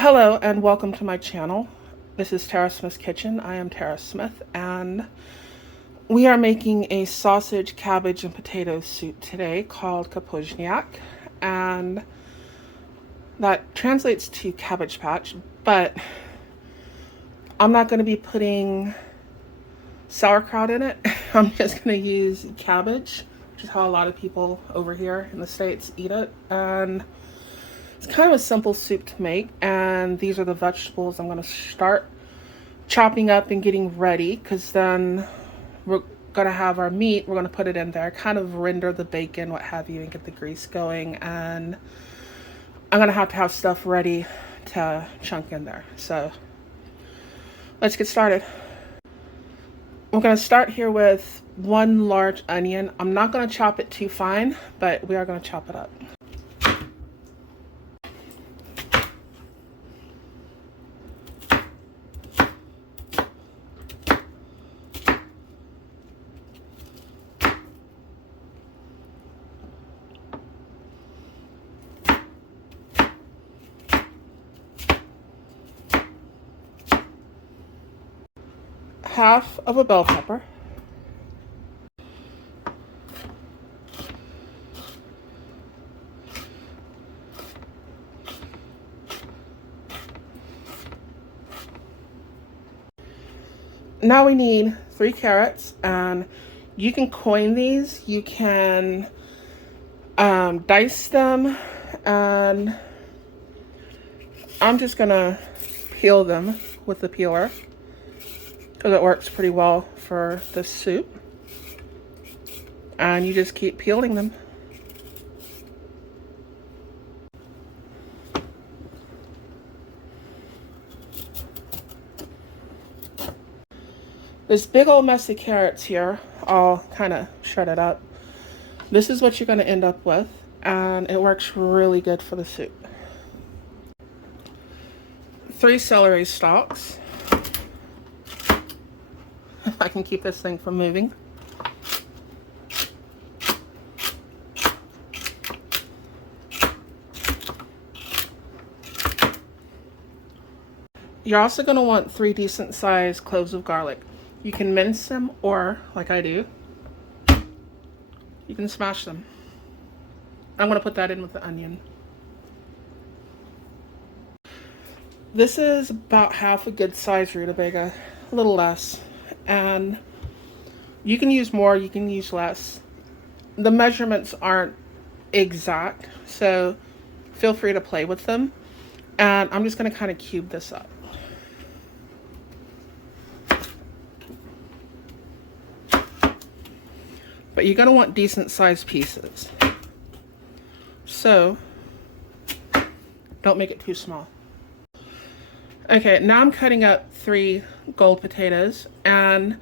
Hello and welcome to my channel. This is Tara Smith's Kitchen. I am Tara Smith and we are making a sausage, cabbage, and potato soup today called Kapusniak, and that translates to cabbage patch, but I'm not going to be putting sauerkraut in it. I'm just going to use cabbage, which is how a lot of people over here in the States eat it, and it's kind of a simple soup to make. And these are the vegetables I'm going to start chopping up and getting ready, because then we're going to have our meat. We're going to put it in there, kind of render the bacon, what have you, and get the grease going. And I'm going to have stuff ready to chunk in there. So let's get started. We're going to start here with one large onion. I'm not going to chop it too fine, but we are going to chop it up. Half of a bell pepper, now we need 3 carrots, and you can coin these, you can dice them, and I'm just gonna peel them with the peeler because it works pretty well for this soup. And you just keep peeling them. This big old mess of carrots here, I'll kind of shred it up. This is what you're going to end up with, and it works really good for the soup. 3 celery stalks. If I can keep this thing from moving. You're also going to want 3 decent sized cloves of garlic. You can mince them, or like I do, you can smash them. I'm going to put that in with the onion. This is about half a good size rutabaga, a little less. And you can use more, you can use less. The measurements aren't exact, so feel free to play with them. And I'm just going to kind of cube this up. But you're going to want decent sized pieces. So don't make it too small. Okay, now I'm cutting up 3 gold potatoes, and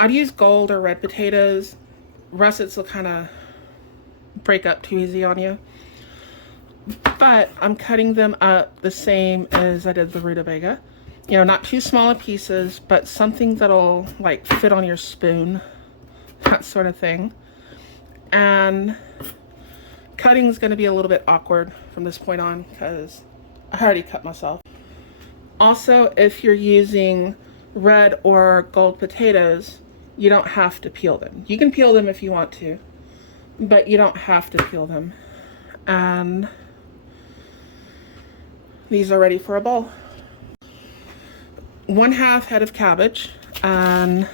I'd use gold or red potatoes. Russets will kind of break up too easy on you. But I'm cutting them up the same as I did the rutabaga. You know, not too small pieces, but something that'll like fit on your spoon, that sort of thing. And cutting is going to be a little bit awkward from this point on because I already cut myself. Also, if you're using red or gold potatoes, you don't have to peel them. You can peel them if you want to, but you don't have to peel them. And these are ready for a bowl. 1/2 head of cabbage, and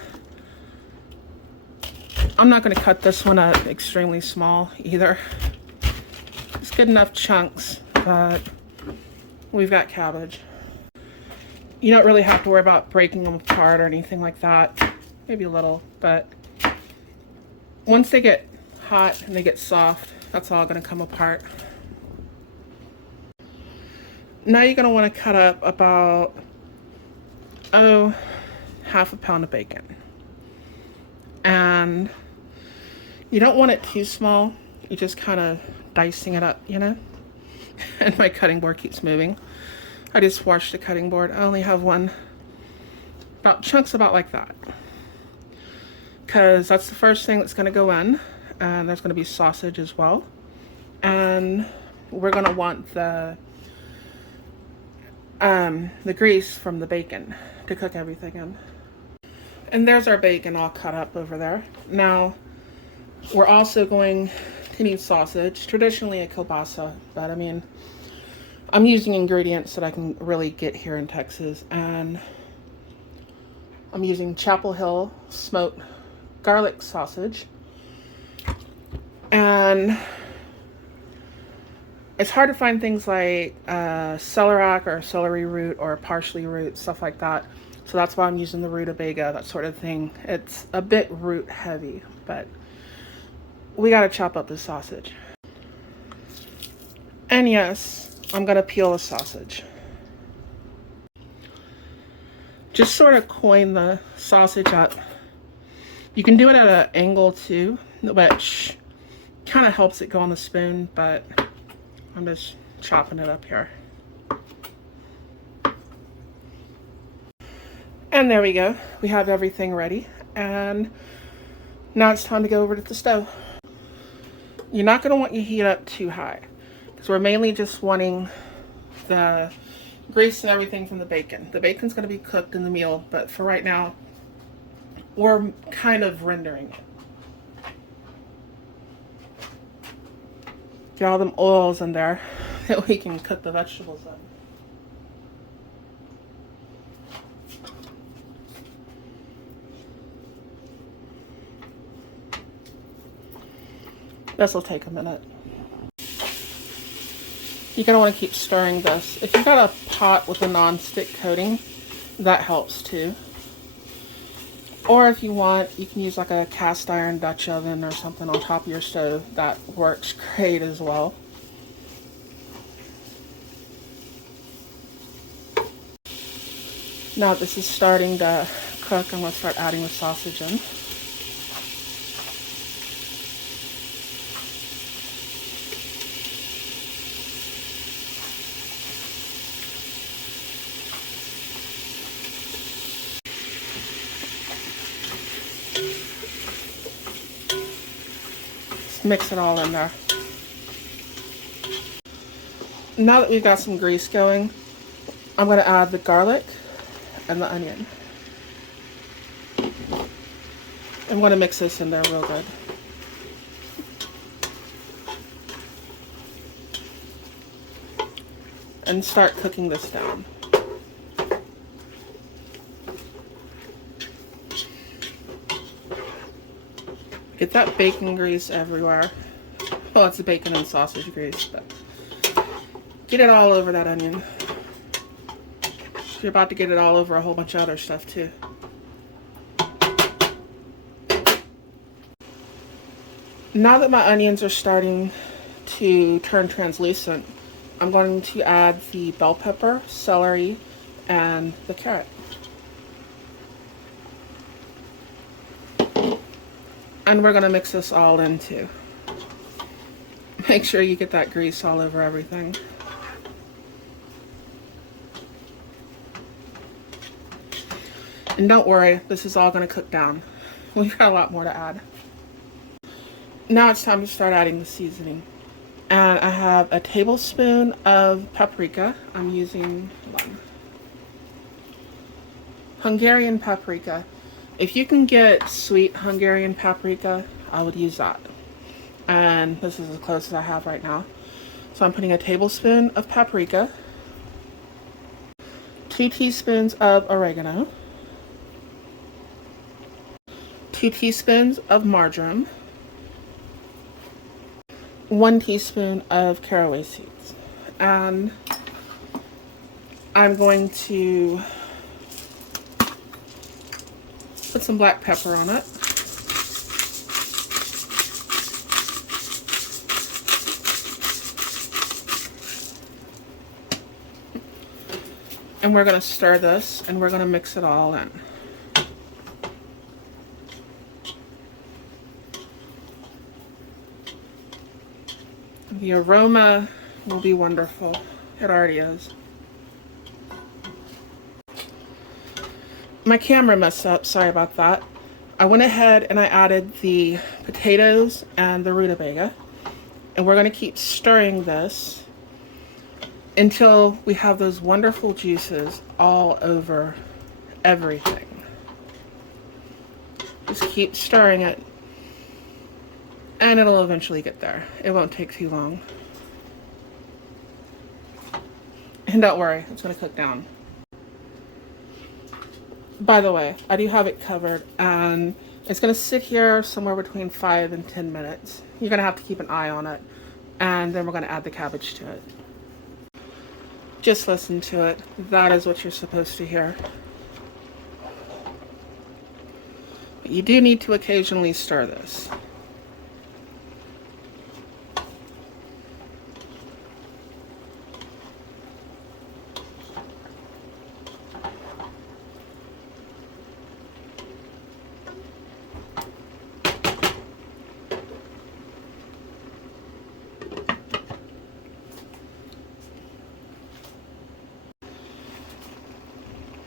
I'm not going to cut this one up extremely small either. It's good enough chunks, but we've got cabbage. You don't really have to worry about breaking them apart or anything like that. Maybe a little, but once they get hot and they get soft, that's all going to come apart. Now you're going to want to cut up about, 1/2 pound of bacon. And you don't want it too small. You're just kind of dicing it up, you know? And my cutting board keeps moving. I just washed the cutting board. I only have one. Chunks about like that. Because that's the first thing that's going to go in. And there's going to be sausage as well. And we're going to want the the grease from the bacon to cook everything in. And there's our bacon all cut up over there. Now, we're also going to need sausage, traditionally a kielbasa, but I mean, I'm using ingredients that I can really get here in Texas, and I'm using Chapel Hill smoked garlic sausage. And it's hard to find things like celery or celery root or parsley root, stuff like that. So that's why I'm using the rutabaga, that sort of thing. It's a bit root heavy, but we gotta chop up the sausage. And yes, I'm gonna peel the sausage. Just sort of coin the sausage up. You can do it at an angle too, which kind of helps it go on the spoon, but I'm just chopping it up here. And there we go. We have everything ready. And now it's time to go over to the stove. You're not going to want your heat up too high, because we're mainly just wanting the grease and everything from the bacon. The bacon's going to be cooked in the meal, but for right now, we're kind of rendering it. Get all them oils in there that we can cook the vegetables in. This will take a minute. You're going to want to keep stirring this. If you've got a pot with a non-stick coating, that helps too. Or if you want, you can use like a cast iron Dutch oven or something on top of your stove. That works great as well. Now this is starting to cook, I'm going to start adding the sausage in. Mix it all in there. Now that we've got some grease going, I'm going to add the garlic and the onion. I'm going to mix this in there real good. And start cooking this down. Get that bacon grease everywhere. Well, it's the bacon and sausage grease, but get it all over that onion. You're about to get it all over a whole bunch of other stuff too. Now that my onions are starting to turn translucent, I'm going to add the bell pepper, celery, and the carrot. And we're going to mix this all in too. Make sure you get that grease all over everything. And don't worry, this is all going to cook down. We've got a lot more to add. Now it's time to start adding the seasoning. And I have a tablespoon of paprika. I'm using Hungarian paprika. If you can get sweet Hungarian paprika, I would use that. And this is as close as I have right now. So I'm putting a tablespoon of paprika, 2 teaspoons of oregano, 2 teaspoons of marjoram, 1 teaspoon of carroway seeds. And I'm going to put some black pepper on it. And we're going to stir this and we're going to mix it all in. The aroma will be wonderful. It already is. My camera messed up, sorry about that. I went ahead and I added the potatoes and the rutabaga. And we're going to keep stirring this until we have those wonderful juices all over everything. Just keep stirring it, and it'll eventually get there. It won't take too long. And don't worry, it's going to cook down. By the way, I do have it covered, and it's going to sit here somewhere between 5 and 10 minutes. You're going to have to keep an eye on it, and then we're going to add the cabbage to it. Just listen to it. That is what you're supposed to hear. But you do need to occasionally stir this.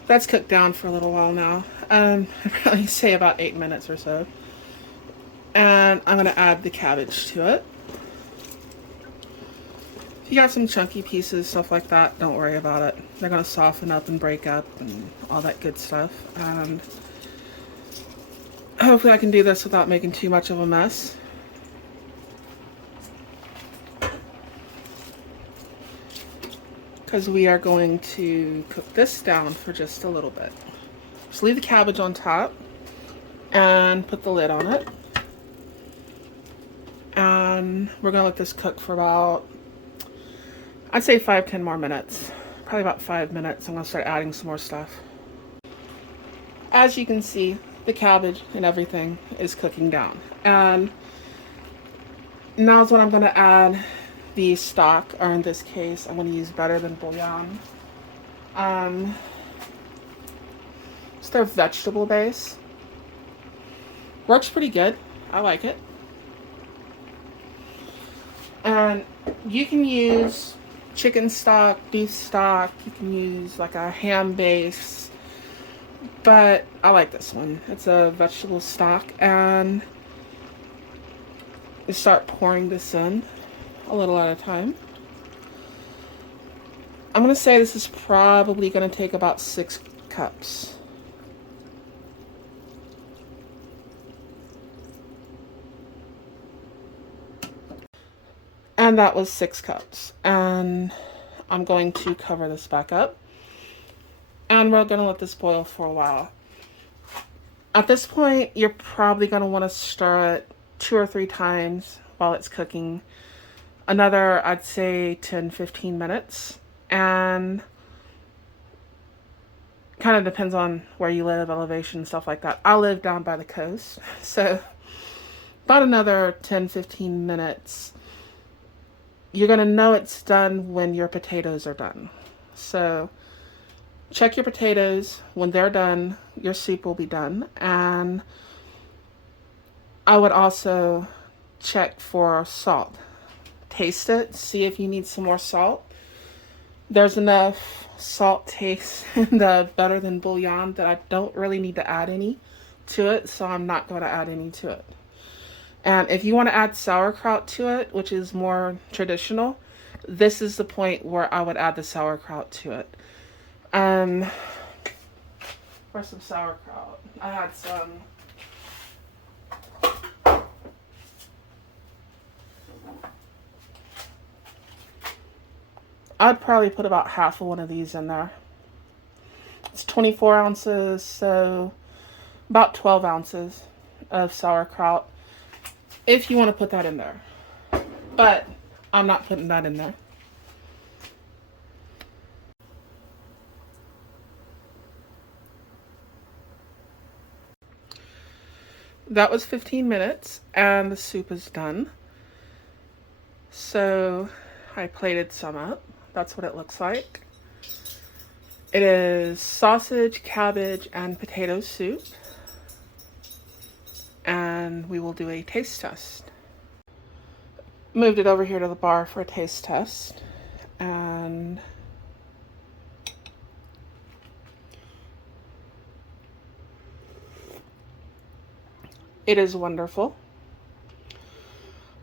That's cooked down for a little while now. I'd probably say about 8 minutes or so. And I'm going to add the cabbage to it. If you got some chunky pieces, stuff like that, don't worry about it. They're going to soften up and break up and all that good stuff. And hopefully I can do this without making too much of a mess. Because we are going to cook this down for just a little bit. Just leave the cabbage on top and put the lid on it. And we're going to let this cook for about, I'd say 5-10 more minutes. Probably about 5 minutes. I'm going to start adding some more stuff. As you can see, the cabbage and everything is cooking down. And now is when I'm going to add the stock, or in this case, I'm going to use better than bouillon. It's their vegetable base. Works pretty good. I like it. And you can use chicken stock, beef stock, you can use like a ham base, but I like this one. It's a vegetable stock, and you start pouring this in a little at a time. I'm going to say this is probably going to take about 6 cups. And that was 6 cups. And I'm going to cover this back up. And we're going to let this boil for a while. At this point, you're probably going to want to stir it 2 or 3 times while it's cooking. Another, I'd say 10-15 minutes. And kind of depends on where you live, elevation, stuff like that. I live down by the coast, so about another 10-15 minutes. You're going to know it's done when your potatoes are done. So check your potatoes. When they're done, your soup will be done. And I would also check for salt. Taste it, see if you need some more salt. There's enough salt taste in the better than bouillon that I don't really need to add any to it, so I'm not going to add any to it. And if you want to add sauerkraut to it, which is more traditional, this is the point where I would add the sauerkraut to it. Where's some sauerkraut? I had some. I'd probably put about half of one of these in there. It's 24 ounces, so about 12 ounces of sauerkraut, if you want to put that in there. But I'm not putting that in there. That was 15 minutes, and the soup is done. So I plated some up. That's what it looks like. It is sausage, cabbage, and potato soup. And we will do a taste test. Moved it over here to the bar for a taste test. And it is wonderful.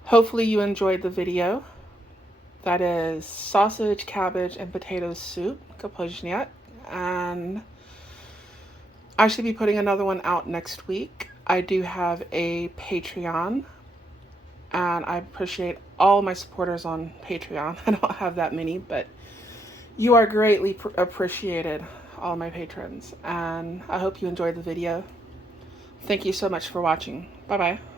Hopefully you enjoyed the video. That is sausage, cabbage, and potato soup, Kapusniak. And I should be putting another one out next week. I do have a Patreon, and I appreciate all my supporters on Patreon. I don't have that many, but you are greatly appreciated, all my patrons. And I hope you enjoyed the video. Thank you so much for watching. Bye-bye.